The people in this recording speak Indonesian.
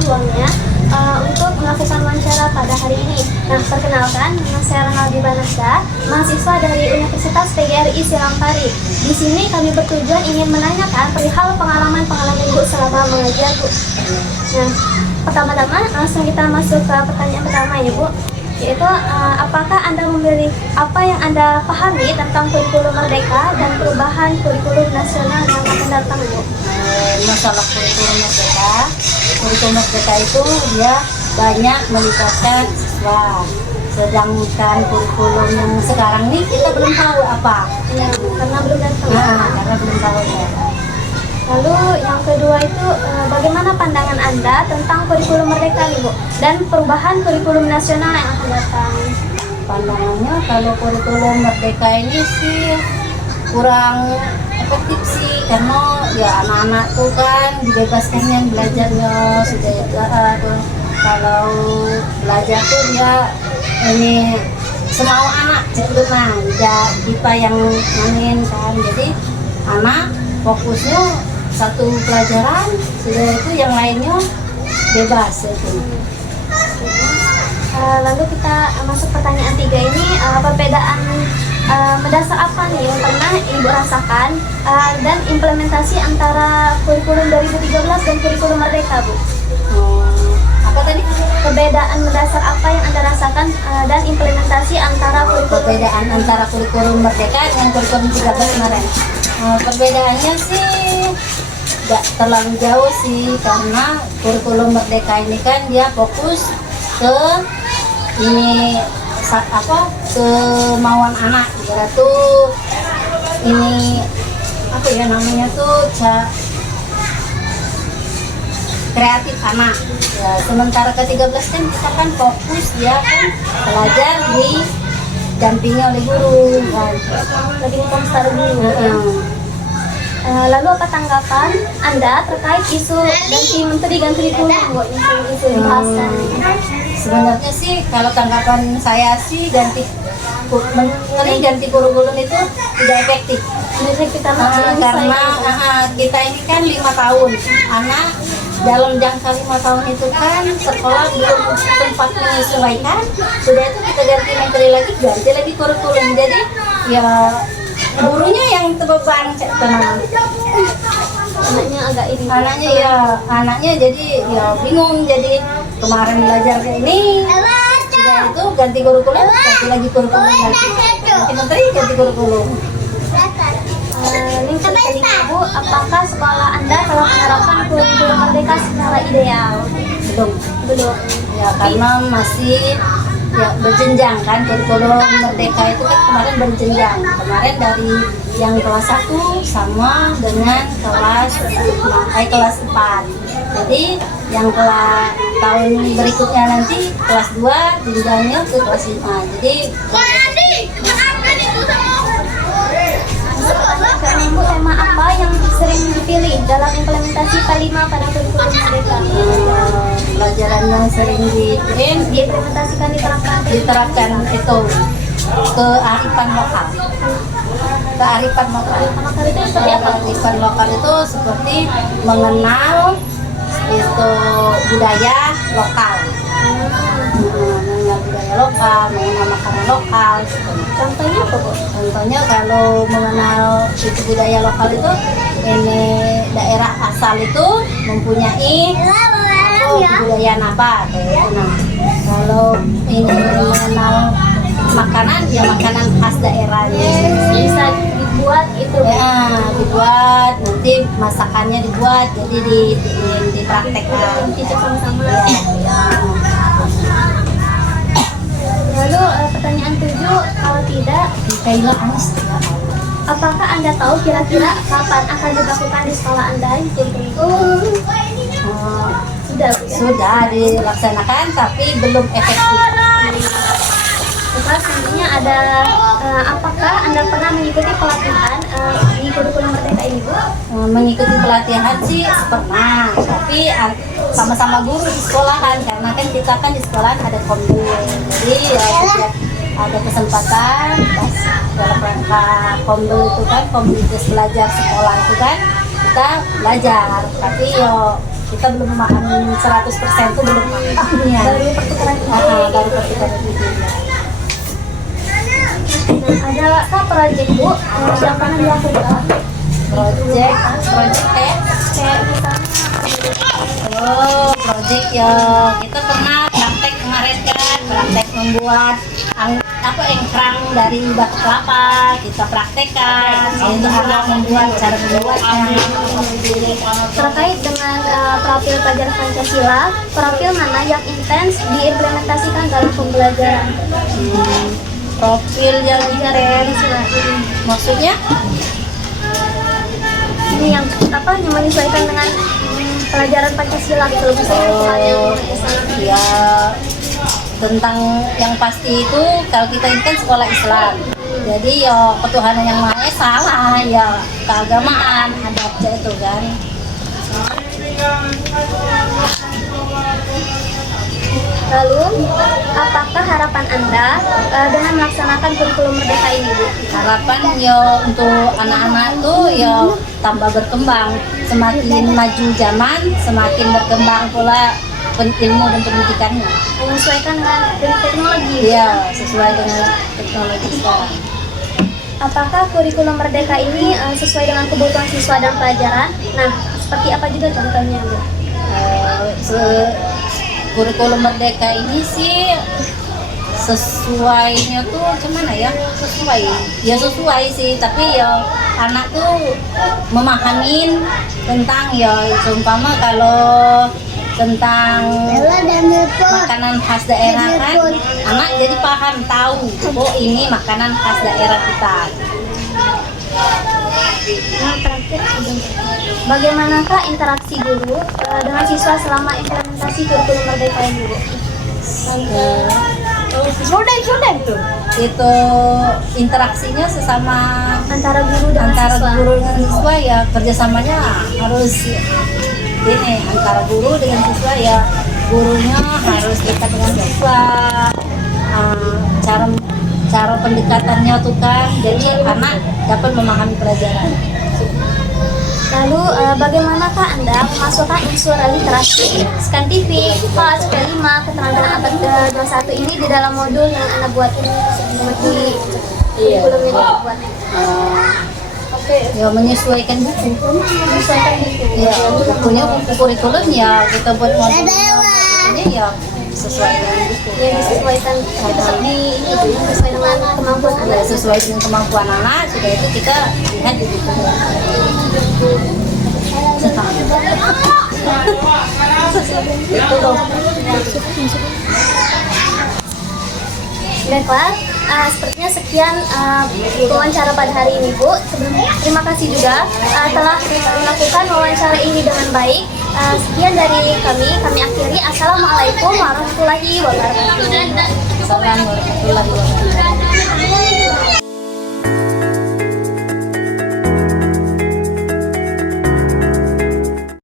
peluangnya untuk melakukan wawancara pada hari ini. Nah, perkenalkan, nama saya Ronaldi Banasda, mahasiswa dari Universitas PGRI Silampari. Di sini kami bertujuan ingin menanyakan perihal pengalaman-pengalaman Ibu selama mengajar, Bu. Nah, pertama-tama langsung kita masuk ke pertanyaan pertama ya, Bu. Yaitu apakah Anda memilih apa yang Anda pahami tentang kurikulum merdeka dan perubahan kurikulum nasional yang akan datang, Bu? Masalah kurikulum merdeka itu dia banyak melibatkan siswa, sedangkan kurikulum yang sekarang ini kita belum tahu apa. Ya, karena belum datang. Karena belum tahu ya. Lalu yang kedua itu bagaimana pandangan Anda tentang kurikulum merdeka nih, Bu, dan perubahan kurikulum nasional yang akan datang? Pandangannya kalau kurikulum merdeka ini sih kurang efektif sih, karena ya anak-anak tuh kan dibebaskan yang belajarnya sudah kalau belajar tuh dia ini semau anak cenderung kita yang main kan, jadi anak fokusnya satu pelajaran, sudah itu yang lainnya bebas itu. Lalu kita masuk pertanyaan 3 ini, perbedaan mendasar apa nih yang pernah Ibu rasakan dan implementasi antara kurikulum 2013 dan kurikulum merdeka, Bu? Apa tadi? Perbedaan mendasar apa yang Anda rasakan dan implementasi antara perbedaan antara kurikulum merdeka dengan kurikulum 13 kemarin? Perbedaannya sih tidak terlalu jauh sih, karena kurikulum merdeka ini kan dia fokus ke ini kemauan anak, yaitu ini apa ya namanya tuh kreatif anak ya. Sementara ke-13 kan kita kan fokus dia kan belajar di dampingi oleh guru kan, lebih konstan dulu. Lalu apa tanggapan Anda terkait isu ganti menteri kurikulum, Bu? Isu dibahaskan. Sebenarnya sih kalau tanggapan saya sih ganti kurikulum itu tidak efektif. Karena kita ini kan 5 tahun, anak dalam jangka 5 tahun itu kan sekolah belum sempat menyesuaikan, sudah itu kita ganti menteri lagi kurikulum, jadi ya gurunya yang terbeban tenang. Anaknya jadi ya bingung, jadi kemarin belajar kayak ini, sudah itu ganti kurikulum, ganti lagi kurikulum lagi, ganti menteri, ganti kurikulum. Ini pertanyaan Ibu, apakah sekolah Anda telah menerapkan kurikulum merdeka secara ideal? Belum. Ya karena masih ya berjenjang kan, kurikulum merdeka itu kan kemarin berjenjang. Kemarin dari yang kelas 1 sama dengan kelas 4. Jadi yang tahun berikutnya nanti kelas 2 jenjangnya ke kelas 5. Jadi Bu, tema apa yang sering dipilih dalam implementasi P5 pada kurikulum merdeka? Pelajaran yang sering diimplementasikan diterapkan itu kearifan lokal. Kearifan lokal itu seperti apa? Kearifan lokal itu seperti mengenal itu budaya lokal. Mengenal budaya lokal, mengenal makanan lokal. Contohnya apa, Bu? Contohnya kalau mengenal itu budaya lokal itu, ini daerah asal itu mempunyai kebudayaan apa kayak itu. Nah, kalau ini mengenal makanan, ya makanan khas daerahnya bisa dibuat itu ya, dibuat nanti masakannya dibuat, jadi dipraktekkan, cicip sama-sama. Lalu pertanyaan 7, kalau tidak apakah Anda tahu kira-kira kapan akan dilakukan di sekolah Anda itu? Sudah dilaksanakan tapi belum efektif. Terus selanjutnya ada apakah Anda pernah mengikuti pelatihan di kurikulum merdeka ini, Bu? Mengikuti pelatihan sih pernah, tapi sama-sama guru di sekolahan, karena kan kita kan di sekolahan ada kombel, jadi ya setiap ada kesempatan pas dalam rangka kombel itu kan, komunitas belajar sekolah itu kan kita belajar, tapi yo kita belum memahami 100% itu belum pahamnya. Baru pertukaran ide. Baru pertukaran ide. Nah, adakah proyek Bu yang pernah dilakukan? Project Kayak misalnya project ya kita pernah praktek kemarin kan, praktek membuat engkrang dari batu kelapa, kita praktekkan itu anak membuat cara membuatnya. terkait dengan profil pelajaran Pancasila, profil mana yang intens diimplementasikan dalam pembelajaran? Profil yang intens maksudnya Ini yang menyesuaikan dengan pelajaran Pancasila gitu loh, misalnya ya tentang yang pasti itu kalau kita ini kan sekolah Islam, jadi ya ketuhanan yang Maha Esa lah, ya keagamaan adabnya itu kan. Lalu, apakah harapan Anda dengan melaksanakan kurikulum merdeka ini, Bu? Harapan ya untuk anak-anak tuh ya tambah berkembang, semakin maju zaman semakin berkembang pula ilmu dan pendidikannya. Menyesuaikan dengan teknologi. Iya, sesuai dengan teknologi sekarang. Apakah kurikulum merdeka ini sesuai dengan kebutuhan siswa dan pelajaran? Nah, seperti apa juga contohnya, Bu? Kurikulum merdeka ini sih sesuainya tuh gimana ya, sesuai sih, tapi ya anak tuh memahamin tentang ya seumpama kalau tentang makanan khas daerah kan, anak jadi paham tahu oh ini makanan khas daerah kita. Nah, terakhir, bagaimanakah interaksi guru dengan siswa selama implementasi kurikulum merdeka ini, Bu? Itu interaksinya sesama Antara guru dengan siswa. guru dengan siswa ya kerjasamanya harus ini, antara guru dengan siswa ya gurunya harus dekat dengan siswa, cara pendekatannya tuh kan jadi anak dapat memahami pelajaran. Lalu, bagaimanakah Anda memasukkan unsur literasi, scientific, kelas P5, keterampilan abad ke-21 ini di dalam modul yang Anda buat seperti kurikulum yang Anda buat? Ya menyesuaikan buku. Menyesuaikan buku. Ya bukunya buku kurikulum ya kita buat modul ini ya sesuai dengan buku. Ya, disesuaikan, tapi tetap sesuai dengan kemampuan Anda. Ya, sesuai dengan kemampuan anak, sudah itu kita lihat di buku. Baiklah, sepertinya sekian wawancara pada hari ini, Bu. Terima kasih juga telah melakukan wawancara ini dengan baik. Sekian dari kami akhiri. Assalamualaikum warahmatullahi wabarakatuh. Assalamualaikum warahmatullahi wabarakatuh.